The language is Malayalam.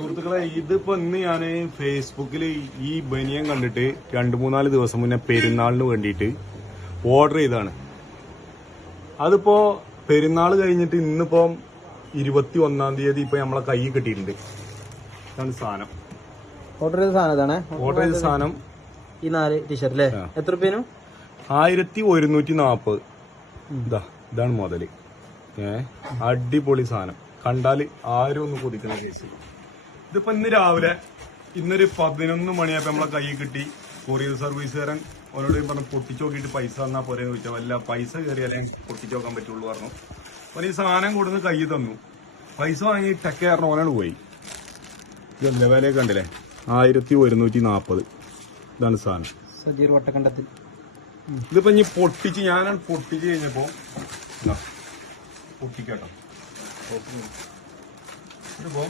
സുഹൃത്തുക്കളെ, ഇതിപ്പോ ഇന്ന് ഞാൻ ഫേസ്ബുക്കിൽ ഈ ബനിയൻ കണ്ടിട്ട് 2-3 ദിവസം മുന്നേ പെരുന്നാളിന് വേണ്ടിയിട്ട് ഓർഡർ ചെയ്താണ്. അതിപ്പോ പെരുന്നാൾ കഴിഞ്ഞിട്ട് ഇന്നിപ്പോ 21-ാം തീയതി ഇപ്പൊ നമ്മളെ കൈ കിട്ടിയിട്ടുണ്ട്. ഇതാണ് സാധനം. ഓർഡർ ചെയ്ത സാധനം ഈ 4 ടീഷർട്ട് അല്ലേ? എത്ര രൂപേനു? 1140. ഇതാണ് മുതല്. അടിപൊളി സാധനം. കണ്ടാല് ആരും ഒന്ന് കൊതിക്കുന്ന കേസ്. ഇതിപ്പോ ഇന്ന് രാവിലെ ഇന്നൊരു 11 മണിയായപ്പോ നമ്മളെ കൈ കിട്ടി. കൊറിയർ സർവീസുകാരൻ അവരോട് പറഞ്ഞു പൊട്ടിച്ചു നോക്കിയിട്ട് പൈസ തന്നാ പോരെ ചോദിച്ചാൽ വല്ല പൈസ കയറിയാലേ പൊട്ടിച്ചു നോക്കാൻ പറ്റുള്ളൂ പറഞ്ഞു. അവൻ ഈ സാധനം കൊടുന്ന് കൈ തന്നു. പൈസ വാങ്ങി ടെക്കാരൻ ഓനാണ് പോയി. ഇതല്ലേ വില കണ്ടില്ലേ? 1140. ഇതാണ് സാധനം. സജീർ വട്ടക്കണ്ടത്തിൽ. ഇതിപ്പോ ഇനി പൊട്ടിച്ച് ഞാനാണ് പൊട്ടിച്ച് കഴിഞ്ഞപ്പോ പൊട്ടിക്കാട്ടോ. ഇതിപ്പോ